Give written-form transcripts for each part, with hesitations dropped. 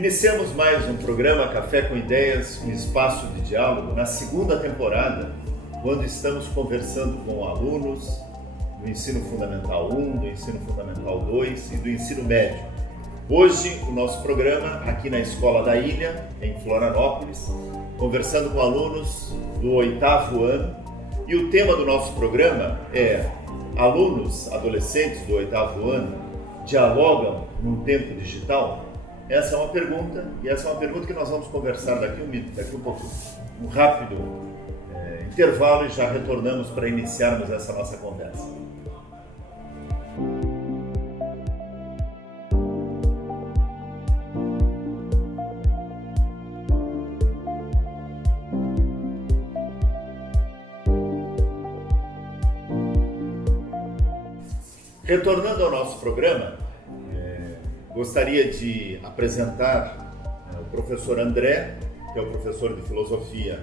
Iniciamos mais um programa Café com Ideias, um espaço de diálogo na segunda temporada, quando estamos conversando com alunos do Ensino Fundamental 1, do Ensino Fundamental 2 e do Ensino Médio. Hoje, o nosso programa aqui na Escola da Ilha, em Florianópolis, conversando com alunos do 8º ano. E o tema do nosso programa é: alunos, adolescentes do 8º ano, dialogam num tempo digital? Essa é uma pergunta, e essa é uma pergunta que nós vamos conversar daqui um pouco. Um rápido intervalo e já retornamos para iniciarmos essa nossa conversa. Retornando ao nosso programa, gostaria de apresentar o professor André, que é o professor de filosofia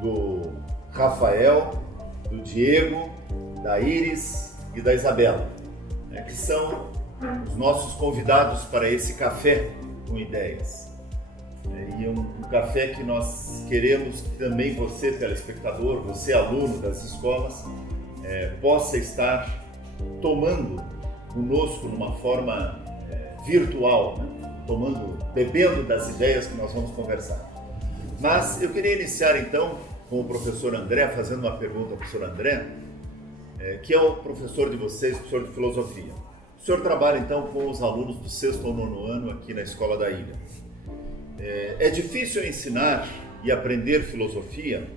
do Rafael, do Diego, da Iris e da Isabela, que são os nossos convidados para esse café com ideias. E um café que nós queremos que também você, telespectador, você, aluno das escolas, possa estar tomando conosco numa forma virtual, bebendo das ideias que nós vamos conversar. Mas eu queria iniciar então com o professor André, fazendo uma pergunta ao professor André, que é o professor de vocês, professor de filosofia. O senhor trabalha então com os alunos do 6º ao 9º ano aqui na Escola da Ilha. É difícil ensinar e aprender filosofia?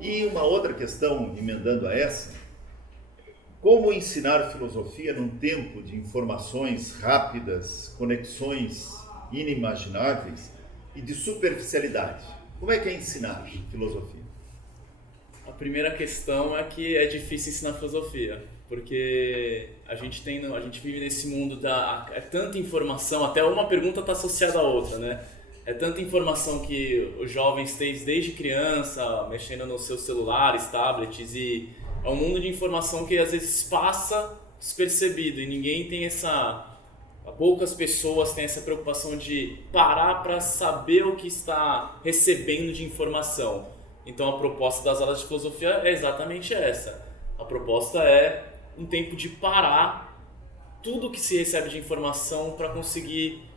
E uma outra questão, emendando a essa: como ensinar filosofia num tempo de informações rápidas, conexões inimagináveis e de superficialidade? Como é que é ensinar filosofia? A primeira questão é que é difícil ensinar filosofia, porque a gente vive nesse mundo é tanta informação, até uma pergunta está associada à outra, né? É tanta informação que os jovens têm desde criança, mexendo nos seus celulares, tablets, e é um mundo de informação que às vezes passa despercebido e ninguém tem poucas pessoas têm essa preocupação de parar para saber o que está recebendo de informação. Então a proposta das aulas de filosofia é exatamente essa. A proposta é um tempo de parar tudo que se recebe de informação para conseguir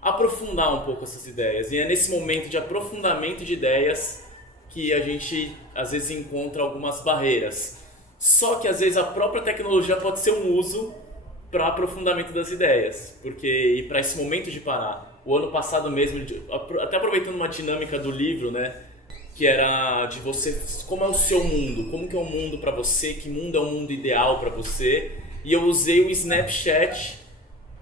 aprofundar um pouco essas ideias. E é nesse momento de aprofundamento de ideias que a gente às vezes encontra algumas barreiras. Só que às vezes a própria tecnologia pode ser um uso para aprofundamento das ideias, e para esse momento de parar. O ano passado mesmo, até aproveitando uma dinâmica do livro, né, que era de você, como é o seu mundo, como que é o mundo para você, que mundo é o mundo ideal para você, e eu usei o Snapchat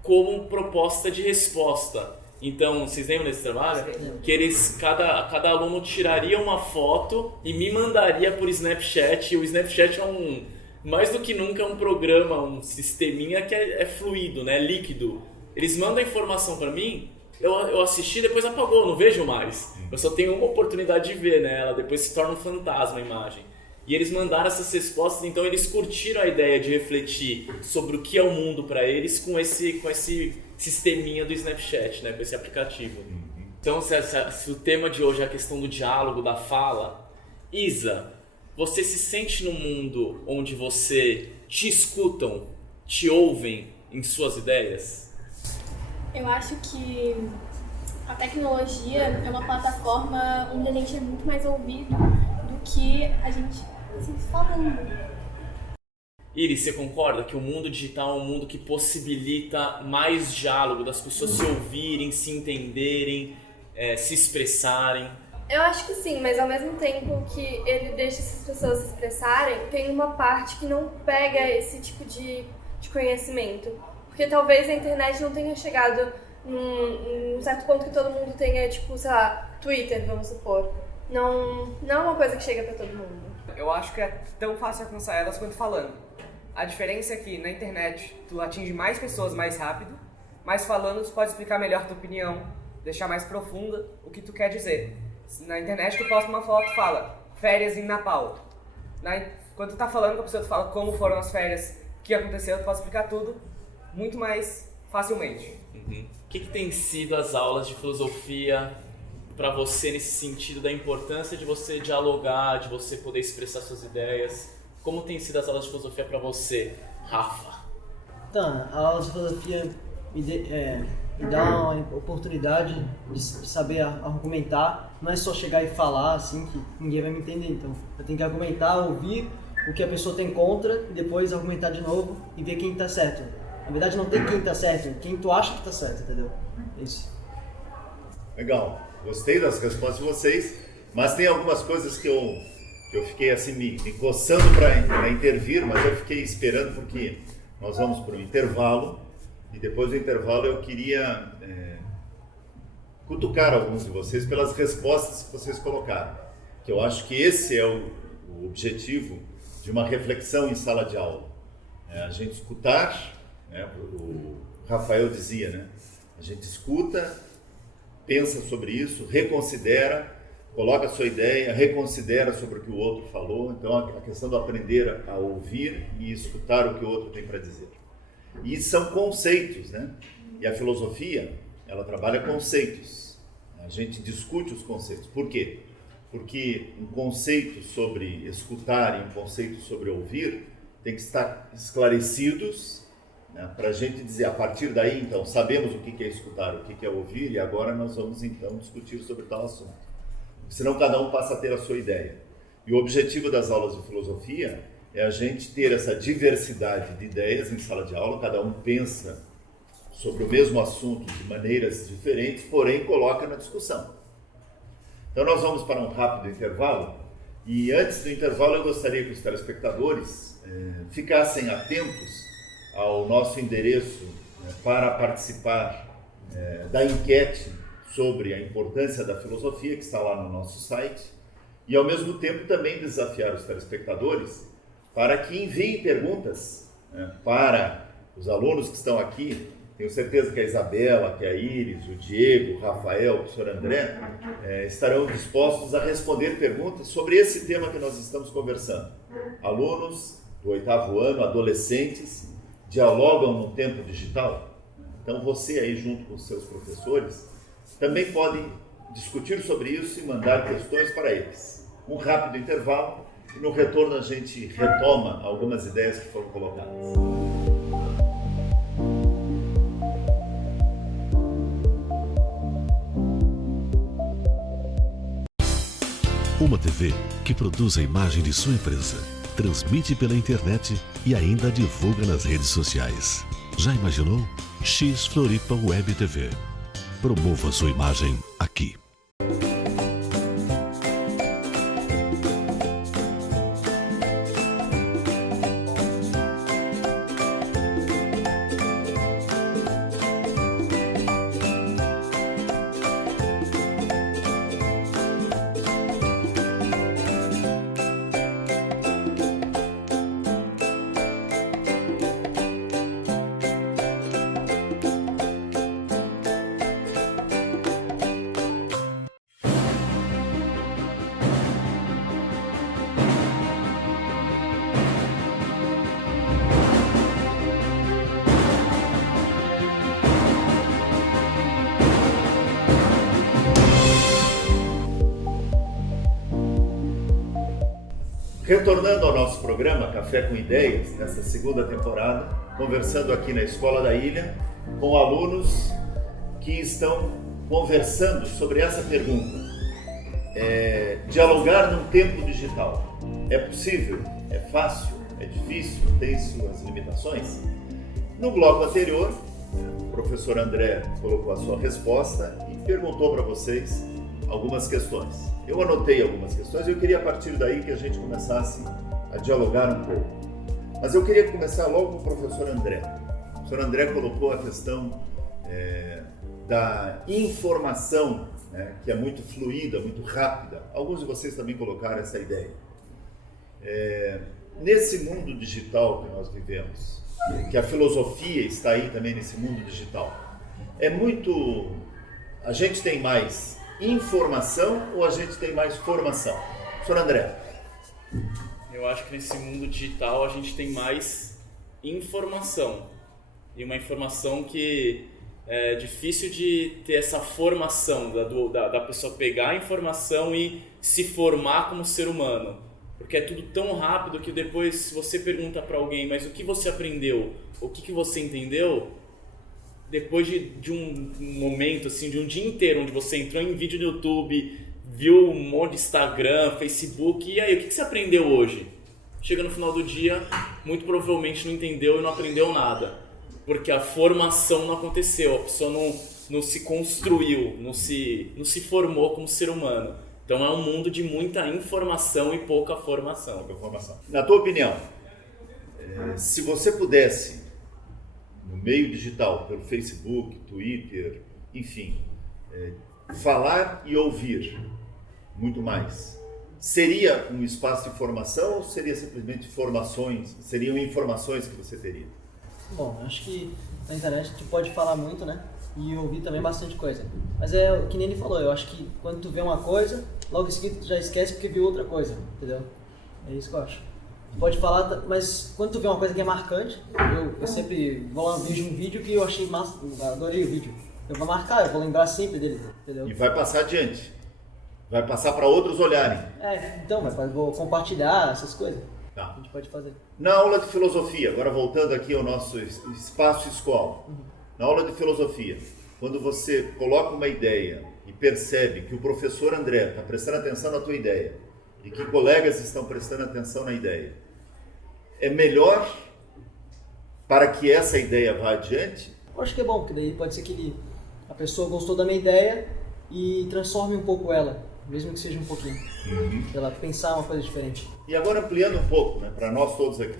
como proposta de resposta. Então, vocês lembram desse trabalho? Que cada aluno tiraria uma foto e me mandaria por Snapchat. E o Snapchat mais do que nunca, é um programa, um sisteminha que é fluido, né? Líquido. Eles mandam a informação para mim, eu assisti, depois apagou, não vejo mais. Eu só tenho uma oportunidade de ver, né? Ela depois se torna um fantasma a imagem. E eles mandaram essas respostas, então eles curtiram a ideia de refletir sobre o que é o mundo para eles com esse sisteminha do Snapchat, né? Com esse aplicativo. Então, se o tema de hoje é a questão do diálogo, da fala, Isa, você se sente num mundo onde você te escutam, te ouvem em suas ideias? Eu acho que a tecnologia é uma plataforma onde a gente é muito mais ouvido do que a gente falando. Iris, você concorda que o mundo digital é um mundo que possibilita mais diálogo, das pessoas se ouvirem, se entenderem, se expressarem? Eu acho que sim, mas ao mesmo tempo que ele deixa essas pessoas se expressarem, tem uma parte que não pega esse tipo de conhecimento. Porque talvez a internet não tenha chegado num certo ponto que todo mundo tenha, tipo, sei lá, Twitter, vamos supor. Não é uma coisa que chega pra todo mundo. Eu acho que é tão fácil alcançar elas quanto falando. A diferença é que na internet tu atinge mais pessoas mais rápido, mas falando tu pode explicar melhor tua opinião, deixar mais profunda o que tu quer dizer. Na internet tu posta uma foto e fala férias em Napal. Quando tu tá falando com a pessoa, tu fala como foram as férias, o que aconteceu, tu pode explicar tudo muito mais facilmente. O que tem sido as aulas de filosofia para você nesse sentido da importância de você dialogar, de você poder expressar suas ideias? Como tem sido as aulas de filosofia para você, Rafa? Então, a aula de filosofia me dá uma oportunidade de saber argumentar. Não é só chegar e falar assim que ninguém vai me entender. Então, eu tenho que argumentar, ouvir o que a pessoa tem contra e depois argumentar de novo e ver quem está certo. Na verdade, não tem quem está certo, quem tu acha que está certo, entendeu? É isso. Legal. Gostei das respostas de vocês, mas tem algumas coisas que eu fiquei assim me coçando para intervir, mas eu fiquei esperando porque nós vamos para o intervalo e depois do intervalo eu queria cutucar alguns de vocês pelas respostas que vocês colocaram, que eu acho que esse é o objetivo de uma reflexão em sala de aula. A gente escutar, o Rafael dizia, né? A gente escuta, pensa sobre isso, reconsidera, coloca a sua ideia, reconsidera sobre o que o outro falou. Então, a questão do aprender a ouvir e escutar o que o outro tem para dizer. E são conceitos, né? E a filosofia, ela trabalha conceitos. A gente discute os conceitos. Por quê? Porque um conceito sobre escutar e um conceito sobre ouvir tem que estar esclarecidos, né, para a gente dizer, a partir daí, então, sabemos o que é escutar, o que é ouvir, e agora nós vamos, então, discutir sobre tal assunto. Senão, cada um passa a ter a sua ideia. E o objetivo das aulas de filosofia é a gente ter essa diversidade de ideias em sala de aula, cada um pensa sobre o mesmo assunto de maneiras diferentes, porém, coloca na discussão. Então, nós vamos para um rápido intervalo, e antes do intervalo, eu gostaria que os telespectadores ficassem atentos ao nosso endereço para participar da enquete sobre a importância da filosofia, que está lá no nosso site, e ao mesmo tempo também desafiar os telespectadores para que enviem perguntas para os alunos que estão aqui. Tenho certeza que a Isabela, que a Iris, o Diego, o Rafael, o professor André estarão dispostos a responder perguntas sobre esse tema que nós estamos conversando. Alunos do 8º ano, adolescentes, dialogam no tempo digital? Então você aí junto com os seus professores também pode discutir sobre isso e mandar questões para eles. Um rápido intervalo e no retorno a gente retoma algumas ideias que foram colocadas. Uma TV que produz a imagem de sua empresa, transmite pela internet e ainda divulga nas redes sociais. Já imaginou? X Floripa Web TV. Promova sua imagem aqui. Retornando ao nosso programa Café com Ideias, nessa segunda temporada, conversando aqui na Escola da Ilha, com alunos que estão conversando sobre essa pergunta. Dialogar num tempo digital. É possível? É fácil? É difícil? Tem suas limitações? No bloco anterior, o professor André colocou a sua resposta e perguntou para vocês algumas questões. Eu anotei algumas questões e eu queria a partir daí que a gente começasse a dialogar um pouco. Mas eu queria começar logo com o professor André. O professor André colocou a questão da informação, né, que é muito fluida, muito rápida. Alguns de vocês também colocaram essa ideia. Nesse mundo digital que nós vivemos, que a filosofia está aí também nesse mundo digital, a gente tem mais informação ou a gente tem mais formação? Professor André. Eu acho que nesse mundo digital a gente tem mais informação. E uma informação que É difícil de ter essa formação da pessoa pegar a informação e se formar como ser humano. Porque é tudo tão rápido que depois, se você pergunta para alguém, mas o que você aprendeu? O que você entendeu? Depois de um momento, assim, de um dia inteiro, onde você entrou em vídeo no YouTube, viu um monte de Instagram, Facebook, e aí, o que você aprendeu hoje? Chega no final do dia, muito provavelmente não entendeu e não aprendeu nada. Porque a formação não aconteceu, a pessoa não se construiu, não se formou como ser humano. Então é um mundo de muita informação e pouca formação. Na tua opinião, se você pudesse, no meio digital, pelo Facebook, Twitter, enfim, falar e ouvir muito mais, seria um espaço de formação ou seria simplesmente seriam informações que você teria? Bom, acho que na internet tu pode falar muito, né? E ouvir também bastante coisa. Mas é o que nem ele falou, eu acho que quando tu vê uma coisa, logo em seguida tu já esquece porque viu outra coisa, entendeu? É isso que eu acho. Tu pode falar, mas quando tu vê uma coisa que é marcante, eu sempre vou lá, vejo um vídeo que eu achei massa, adorei o vídeo. Eu vou marcar, eu vou lembrar sempre dele, entendeu? E vai passar adiante. Vai passar para outros olharem. Então, mas vou compartilhar essas coisas. Tá. A gente pode fazer. Na aula de filosofia, agora voltando aqui ao nosso espaço escola, na aula de filosofia, quando você coloca uma ideia e percebe que o professor André está prestando atenção na tua ideia e que colegas estão prestando atenção na ideia, é melhor para que essa ideia vá adiante? Eu acho que é bom, porque daí pode ser que a pessoa gostou da minha ideia e transforme um pouco ela, mesmo que seja um pouquinho, para ela pensar uma coisa diferente. E agora ampliando um pouco, né, para nós todos aqui,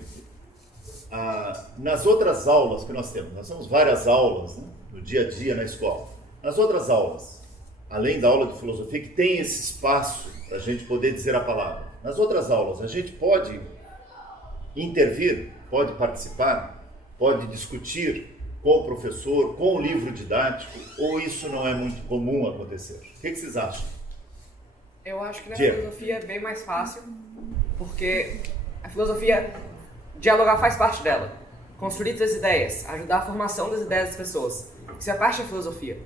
nas outras aulas que nós temos várias aulas, né, no dia a dia na escola, nas outras aulas, além da aula de filosofia, que tem esse espaço para a gente poder dizer a palavra, nas outras aulas a gente pode intervir, pode participar, pode discutir com o professor, com o livro didático, ou isso não é muito comum acontecer? O que vocês acham? Eu acho que na filosofia é bem mais fácil, porque a filosofia, dialogar faz parte dela. Construir as ideias, ajudar a formação das ideias das pessoas. Isso é parte da filosofia.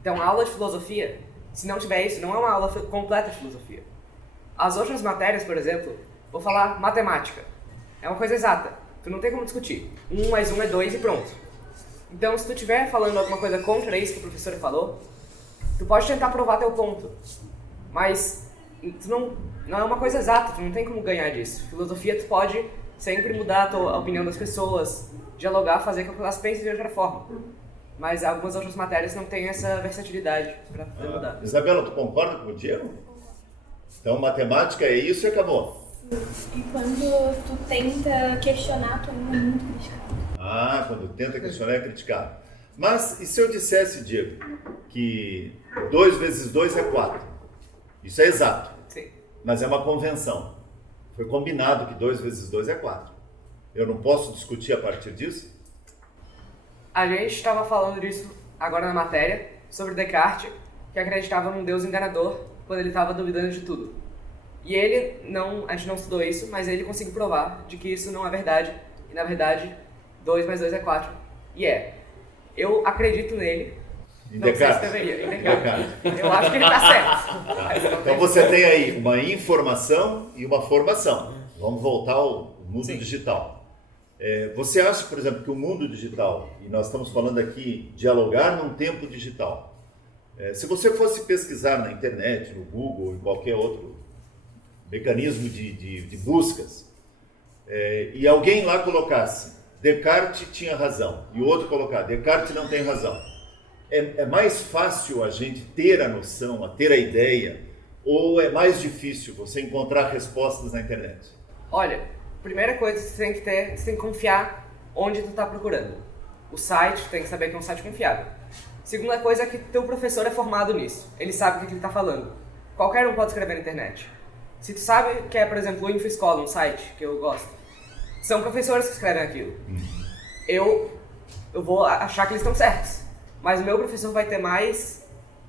Então, a aula de filosofia, se não tiver isso, não é uma aula completa de filosofia. As outras matérias, por exemplo, vou falar matemática. É uma coisa exata. Tu não tem como discutir. 1 mais 1 é 2 e pronto. Então, se tu estiver falando alguma coisa contra isso que o professor falou, tu pode tentar provar teu ponto. Mas tu não é uma coisa exata, tu não tem como ganhar disso. Filosofia, tu pode sempre mudar a opinião das pessoas, dialogar, fazer com que elas pensem de outra forma. Mas algumas outras matérias não têm essa versatilidade para poder mudar. Isabela, tu concorda com o Diego? Então, matemática é isso e acabou. E quando tu tenta questionar, tu ainda é muito criticado. Quando tenta questionar é criticado. Mas, e se eu dissesse, Diego, que 2 vezes 2 é 4? Isso é exato. Sim. Mas é uma convenção. Foi combinado que 2 vezes 2 é 4. Eu não posso discutir a partir disso? A gente estava falando disso agora na matéria, sobre Descartes, que acreditava num Deus enganador quando ele estava duvidando de tudo. E a gente não estudou isso, mas ele conseguiu provar de que isso não é verdade. E na verdade, 2 mais 2 é 4. E eu acredito nele. Em Não Descartes? sei se deveria, em Descartes. Eu acho que ele está certo. Então você tem aí uma informação e uma formação. Vamos voltar ao mundo digital. Você acha, por exemplo, que o mundo digital, e nós estamos falando aqui, dialogar num tempo digital, se você fosse pesquisar na internet, no Google, em qualquer outro mecanismo de buscas, e alguém lá colocasse Descartes tinha razão, e o outro colocar Descartes não tem razão, é mais fácil a gente ter a noção, ter a ideia, ou é mais difícil você encontrar respostas na internet? Olha, primeira coisa que você tem que confiar onde tu está procurando. O site, tu tem que saber que é um site confiável. Segunda coisa é que teu professor é formado nisso. Ele sabe o que ele está falando. Qualquer um pode escrever na internet. Se tu sabe que é, por exemplo, o InfoEscola, um site que eu gosto, são professores que escrevem aquilo. Eu vou achar que eles estão certos. Mas o meu professor vai ter mais...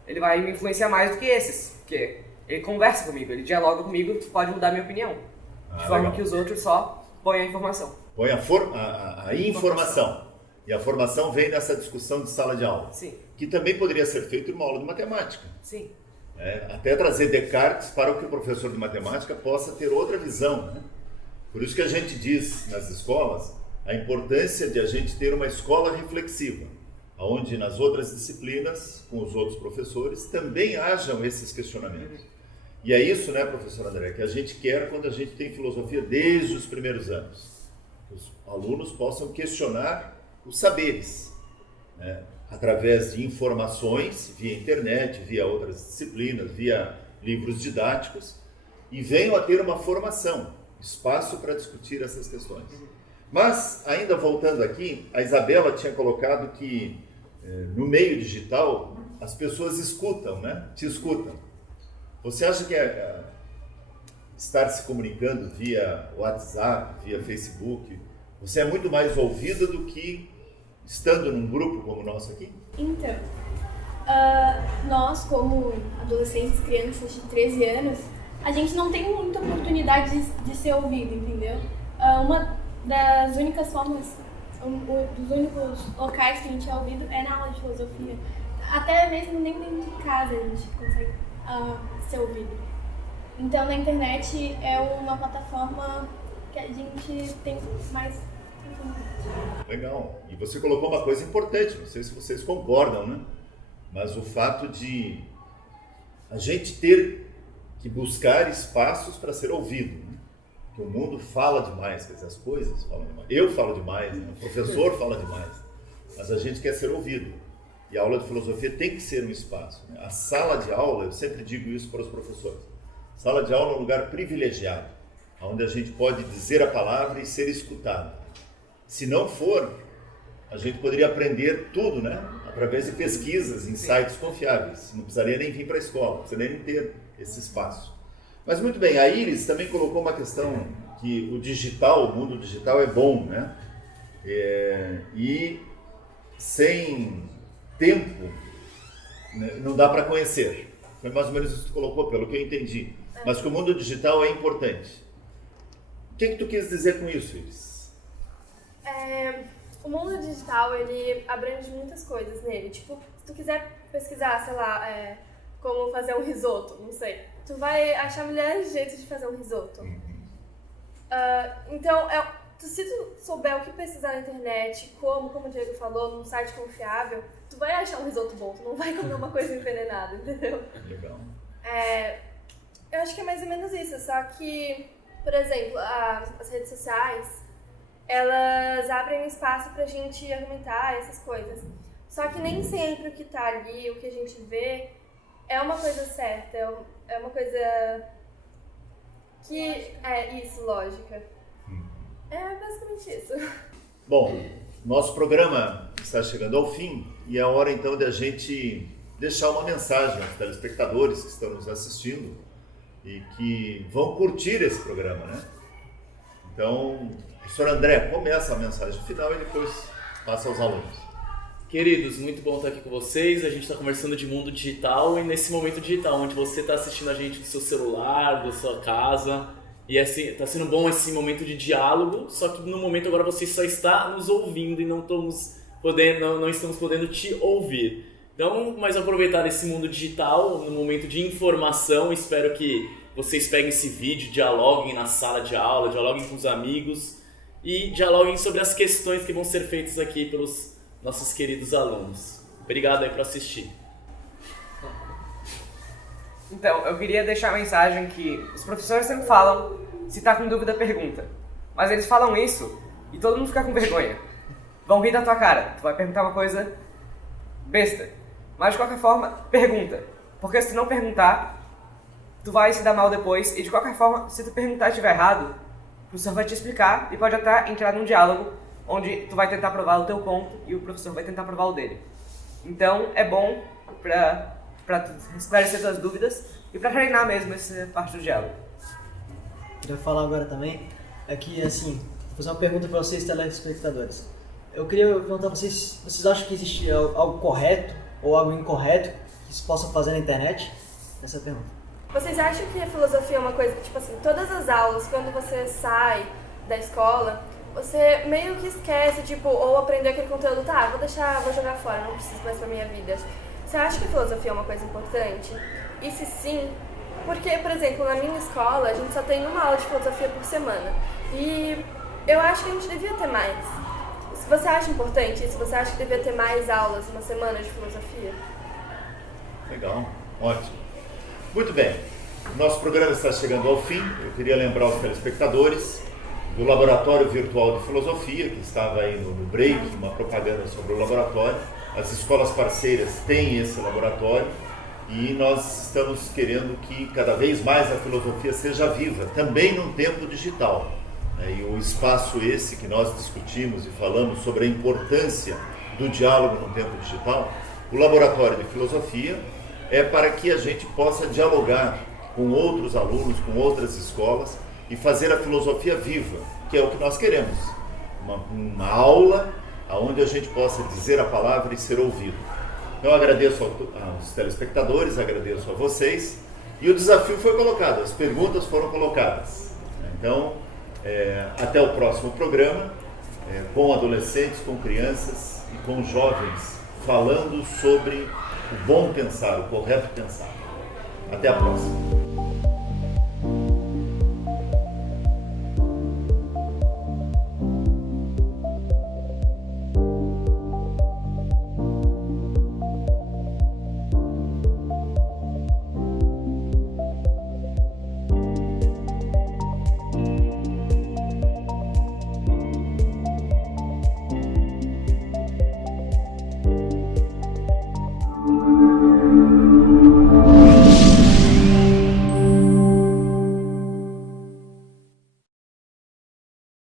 Ele vai me influenciar mais do que esses. Porque ele conversa comigo, ele dialoga comigo, pode mudar a minha opinião. De forma que os outros só põem a informação. Põe a informação. E a formação vem nessa discussão de sala de aula, Sim. que também poderia ser feito numa aula de matemática. Sim. Até trazer Descartes para que o professor de matemática possa ter outra visão, né? Por isso que a gente diz nas escolas a importância de a gente ter uma escola reflexiva, onde nas outras disciplinas, com os outros professores, também hajam esses questionamentos. E é isso, né, professor André, que a gente quer quando a gente tem filosofia desde os primeiros anos. Que os alunos possam questionar os saberes, né, através de informações, via internet, via outras disciplinas, via livros didáticos, e venham a ter uma formação, espaço para discutir essas questões. Mas, ainda voltando aqui, a Isabela tinha colocado que no meio digital as pessoas escutam, né? Te escutam. Você acha que estar se comunicando via WhatsApp, via Facebook, você é muito mais ouvida do que estando num grupo como o nosso aqui? Então, nós como adolescentes, crianças de 13 anos, a gente não tem muita oportunidade de ser ouvido, entendeu? Uma das únicas formas, dos únicos locais que a gente é ouvido é na aula de filosofia. Até mesmo nem dentro de casa a gente consegue ser ouvido. Então, na internet é uma plataforma que a gente tem mais oportunidade. Legal. E você colocou uma coisa importante, não sei se vocês concordam, né? Mas o fato de a gente ter que buscar espaços para ser ouvido, né? Que o mundo fala demais, quer dizer, as coisas falam demais. Eu falo demais, né? O professor fala demais, mas a gente quer ser ouvido. E a aula de filosofia tem que ser um espaço, né? A sala de aula, eu sempre digo isso para os professores, sala de aula é um lugar privilegiado, onde a gente pode dizer a palavra e ser escutado. Se não for, a gente poderia aprender tudo, né? Através de pesquisas em sites confiáveis. Não precisaria nem vir para a escola, não precisaria nem ter esse espaço. Mas muito bem, a Iris também colocou uma questão que o digital, o mundo digital é bom, né? E sem tempo, né, não dá para conhecer. Foi mais ou menos isso que tu colocou, pelo que eu entendi. Mas que o mundo digital é importante. O que tu quis dizer com isso, Iris? O mundo digital, ele abrange muitas coisas nele. Tipo, se tu quiser pesquisar, sei lá, como fazer um risoto, não sei, tu vai achar milhares de jeitos de fazer um risoto. Então, se tu souber o que pesquisar na internet, como o Diego falou, num site confiável, tu vai achar um risoto bom, tu não vai comer uma coisa envenenada, entendeu? Legal. Eu acho que é mais ou menos isso, só que, por exemplo, as redes sociais, elas abrem um espaço pra gente argumentar essas coisas. Só que nem sempre o que tá ali, o que a gente vê, é uma coisa certa, é uma coisa que é isso, lógica. É basicamente isso. Bom, nosso programa está chegando ao fim e é a hora então de a gente deixar uma mensagem aos telespectadores que estão nos assistindo e que vão curtir esse programa, né? Então, professor André, começa a mensagem final e depois passa aos alunos. Queridos, muito bom estar aqui com vocês. A gente está conversando de mundo digital e nesse momento digital, onde você está assistindo a gente do seu celular, da sua casa. E assim, está sendo bom esse momento de diálogo, só que no momento agora você só está nos ouvindo e não estamos podendo te ouvir. Então, mas aproveitar esse mundo digital, no momento de informação, espero que vocês peguem esse vídeo, dialoguem na sala de aula, dialoguem com os amigos e dialoguem sobre as questões que vão ser feitas aqui pelos nossos queridos alunos. Obrigado aí por assistir. Então, eu queria deixar a mensagem que os professores sempre falam, se tá com dúvida, pergunta. Mas eles falam isso e todo mundo fica com vergonha. Vão rir da tua cara, tu vai perguntar uma coisa besta. Mas de qualquer forma, pergunta. Porque se tu não perguntar, tu vai se dar mal depois. E de qualquer forma, se tu perguntar e estiver errado, o professor vai te explicar e pode até entrar num diálogo onde tu vai tentar provar o teu ponto e o professor vai tentar provar o dele. Então, é bom para esclarecer tuas dúvidas e para treinar mesmo essa parte do diálogo. Queria falar agora também é que, assim, vou fazer uma pergunta para vocês, telespectadores. Eu queria perguntar a vocês acham que existe algo correto ou algo incorreto que se possa fazer na internet? Essa é a pergunta. Vocês acham que a filosofia é uma coisa que, tipo assim, todas as aulas, quando você sai da escola, você meio que esquece, tipo, ou aprender aquele conteúdo, tá, vou jogar fora, não preciso mais pra minha vida. Você acha que a filosofia é uma coisa importante? E se sim, porque, por exemplo, na minha escola, a gente só tem uma aula de filosofia por semana. E eu acho que a gente devia ter mais. Se você acha importante isso, você acha que devia ter mais aulas, uma semana de filosofia? Legal, ótimo. Muito bem, nosso programa está chegando ao fim. Eu queria lembrar os telespectadores do Laboratório Virtual de Filosofia, que estava aí no break, uma propaganda sobre o laboratório. As escolas parceiras têm esse laboratório e nós estamos querendo que cada vez mais a filosofia seja viva, também num tempo digital. E o espaço esse que nós discutimos e falamos sobre a importância do diálogo no tempo digital, o Laboratório de Filosofia é para que a gente possa dialogar com outros alunos, com outras escolas e fazer a filosofia viva, que é o que nós queremos. Uma aula onde a gente possa dizer a palavra e ser ouvido. Então eu agradeço aos telespectadores, agradeço a vocês e o desafio foi colocado, as perguntas foram colocadas. Então, até o próximo programa, com adolescentes, com crianças e com jovens, falando sobre o bom pensar, o correto pensar. Até a próxima.